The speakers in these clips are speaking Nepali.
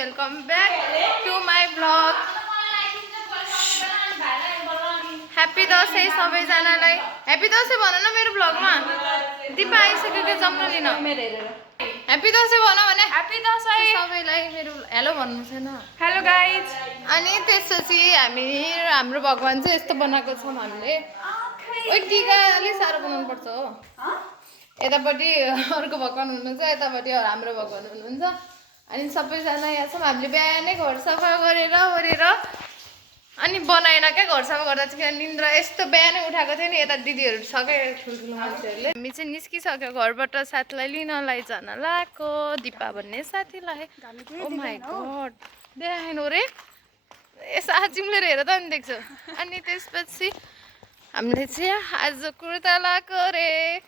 Welcome back to my vlog. Happy Dashain सबैजनालाई। ह्याप्पी दसैँ भन न मेरो भ्लगमा। दिपा आइसक्यो के जम्न लिन। ह्याप्पी दसैँ भन भने। ह्याप्पी दसैँ सबैलाई मेरो हेलो भन्नु छैन। Hello guys. अनि त्यसपछि हाम्रो भगवान चाहिँ यस्तो बनाएको छौँ हामीले। ओइ टिका अलिक साह्रो बनाउनु पर्छ हो। यतापट्टि अर्को भगवान हुनुहुन्छ, यतापट्टि हाम्रो भगवान हुनुहुन्छ। अनि सबैजना यहाँ छौँ। हामीले बिहानै घर सफा गरेर अनि बनाएन क्या। घर सफा गर्दा चाहिँ निन्द्रा यस्तो बिहानै उठाएको थियो नि। यता दिदीहरू छ क्या ठुल्ठुलो मान्छेहरूले। हामी चाहिँ निस्किसक्यो घरबाट साथीलाई लिनलाई जान लाएको। दिपा भन्ने साथीलाई। ओ माई गड देखाएन रे। यसो आचिमलेर हेर त अनि देख्छु। अनि त्यसपछि हामीले चाहिँ आज कुर्ता लगाएको रे।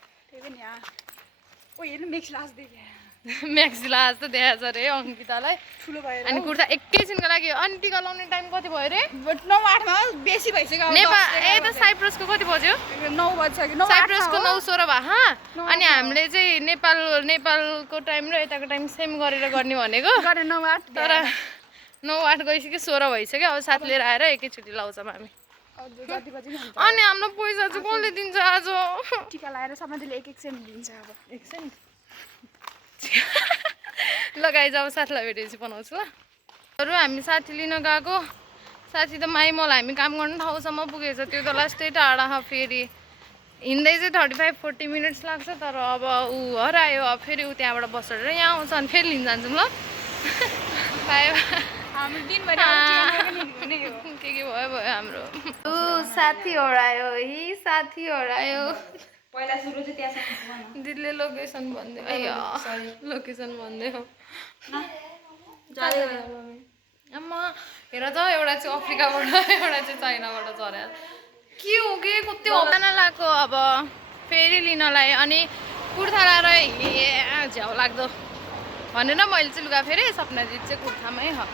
म्याक्सिला जस्तो देखाएको छ रे अङ्कितालाई ठुलो भयो। अनि कुर्ता एकैछिनको लागि। अनि टिका लाउने टाइम कति भयो रे? 9:08मा बेसी भइसक्यो। नेपाल त साइप्रसको कति बज्यो? 9 बजिसक्यो। साइप्रसको 9:16 भयो। अनि हामीले चाहिँ नेपालको टाइम र यताको टाइम सेम गरेर गर्ने भनेको। तर 9:08 गइसक्यो, 16 भइसक्यो। अब साथ लिएर आएर एकैचोटि लाउँछौँ हामी। अनि हाम्रो पैसा चाहिँ कसले दिन्छ आज? टिका लगाएर सबैले एक सेन्ट दिन्छ। अब 1 सेन्ट लगाइज। अब साथीलाई भेटेपछि बनाउँछु ल। अरू हामी साथी लिन गएको। साथी त माइमल हामी काम गर्ने ठाउँसम्म पुगेछ। त्यो त लास्टै टाढा छ। फेरि हिँड्दै चाहिँ 35-40 मिनट्स लाग्छ। तर अब ऊ हरायो। अब फेरि ऊ त्यहाँबाट बसेर यहाँ आउँछ। अनि फेरि लिन जान्छौँ ल। बाई के भयो हाम्रो। ऊ साथी हरायो। साथी हरायो। पहिला सुरु चाहिँ त्यहाँ दिदीले लोकेसन भन्दै लोकेसन भन्दै हो। आम्मा हेर त एउटा चाहिँ अफ्रिकाबाट एउटा चाहिँ चाइनाबाट झऱ्या के हो कि कति हप्ता लगाएको। अब फेरि लिनलाई अनि कुर्ता लगाएर झ्याउ लाग्दो भनेर मैले चाहिँ लुगा फेरि सपना दिदी चाहिँ कुर्तामै हो।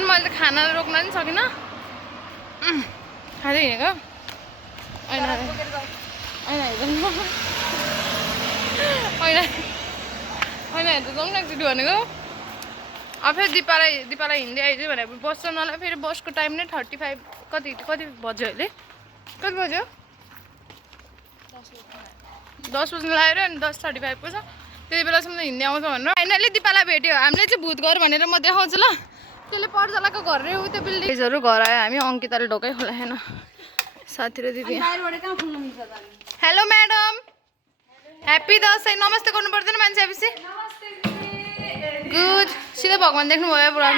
अनि मैले त खाना रोक्न पनि सकिनँ। खाँदै हिँडेको ऐना हेर्दा जाउँ न एकचोटि भनेको। अब फेरि दिपालाई हिँड्दै आइज भने बस चढ्नलाई फेरि बसको टाइम नै 35 कति बज्यो अहिले? कति बज्यो? 10 बज्नु लाग्यो अनि 10:35 पो छ। त्यति बेलासम्म हिँड्दै आउँछ भनेर फाइनली दिपालाई भेट्यो। हामीले चाहिँ भूत घर भनेर म देखाउँछु ल। त्यसले पर्जलाको घर रे उ त्यो बिल्डिङहरू घर आयो। हामी अङ्किताले ढोकै खोलाएन। साथी र दिदी। Hello madam, happy Dashain. नमस्ते गर्नु पर्दैन मान्छे आएपछि? गुड। सिधै भगवान् देख्नु भयो पुरा।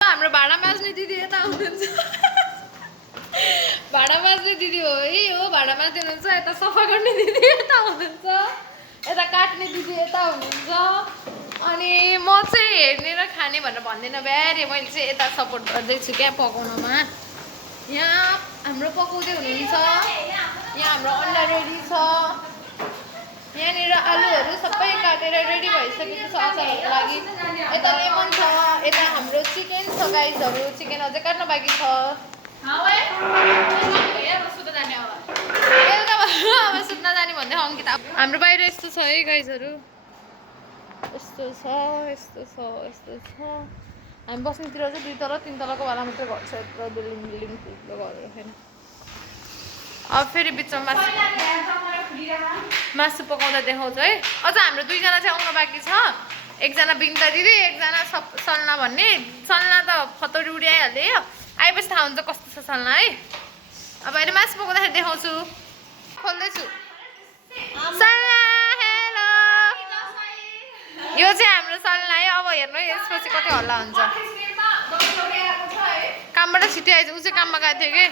हाम्रो भाडा माझ्ने दिदी यता हुनुहुन्छ। भाडा माझ्ने दिदी हो है हो। भाडा माझ्ने हुनुहुन्छ। यता सफा गर्ने दिदी यता हुनुहुन्छ। यता काट्ने दिदी यता हुनुहुन्छ। अनि म चाहिँ हेर्ने र खाने भनेर भन्दिनँ बिहारै। मैले चाहिँ यता सपोर्ट गर्दैछु क्या पकाउनमा। यहाँ हाम्रो पकाउँदै हुनुहुन्छ। यहाँ हाम्रो अन्डा रेडी छ। यहाँनिर आलुहरू सबै काटेर रेडी भइसकेको छ अचारहरूको लागि। यता लेमन छ। यता हाम्रो चिकन छ गाइजहरू। चिकन अझै काट्न बाँकी छ। अब सुत्न जाने भन्दै अङ्किता। हाम्रो बाहिर यस्तो छ है गाइजहरू। यस्तो छ। हामी बस्नेतिर चाहिँ 2 तला 3 तलाको वाला मात्रै घर छ। यत्रो बिल्डिङ ठुलो घरहरू छैन। अब फेरि बिचमा मासु पकाउँदा देखाउँछ है। अझ हाम्रो 2जना चाहिँ आउन बाँकी छ। एकजना बिन्ता दिदी, एकजना सल्ना भन्ने। सल्ना त फतोरी उड्याइहाल्यो। आएपछि थाहा हुन्छ कस्तो छ सल्ना है। अब अहिले मासु पकाउँदाखेरि देखाउँछु खोल्दैछु सल्ला हेलो यो चाहिँ हाम्रो सल्ला है अब हेर्नु है यसपछि कति हल्ला हुन्छ कामबाट छिटै आएछ ऊ चाहिँ काममा गएको थियो कि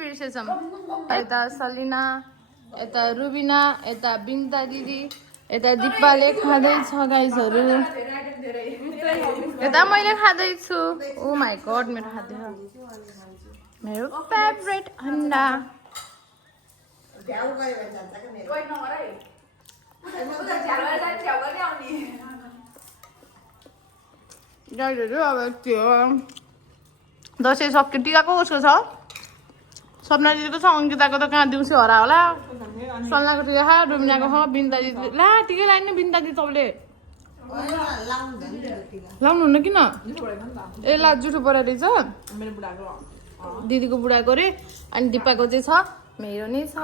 बिर्सेछौँ यता सलिना यता रुबिना यता बिन्ता दिदी यता दिपाले खाँदैछ गाइजहरू यता मैले खाँदैछु ओ माई गड मेरो खाँदै मेरो फेभरेट अन्डा गाइजहरू अब त्यो दसैँ सक्यो टिकाको उसको छ सपना दिदीको छ अङ्किताको त कहाँ दिउँसो हरा होला सल्लाको टिका खा रुबिनाको छ बिन्ता दिदी ला टिकै लाइन बिन्ता दिदी तपाईँले लाउनुहुन्न किन ए ला जुठो परेर रहेछ दिदीको बुढाको रे अनि दिपाको चाहिँ छ मेरो नै छ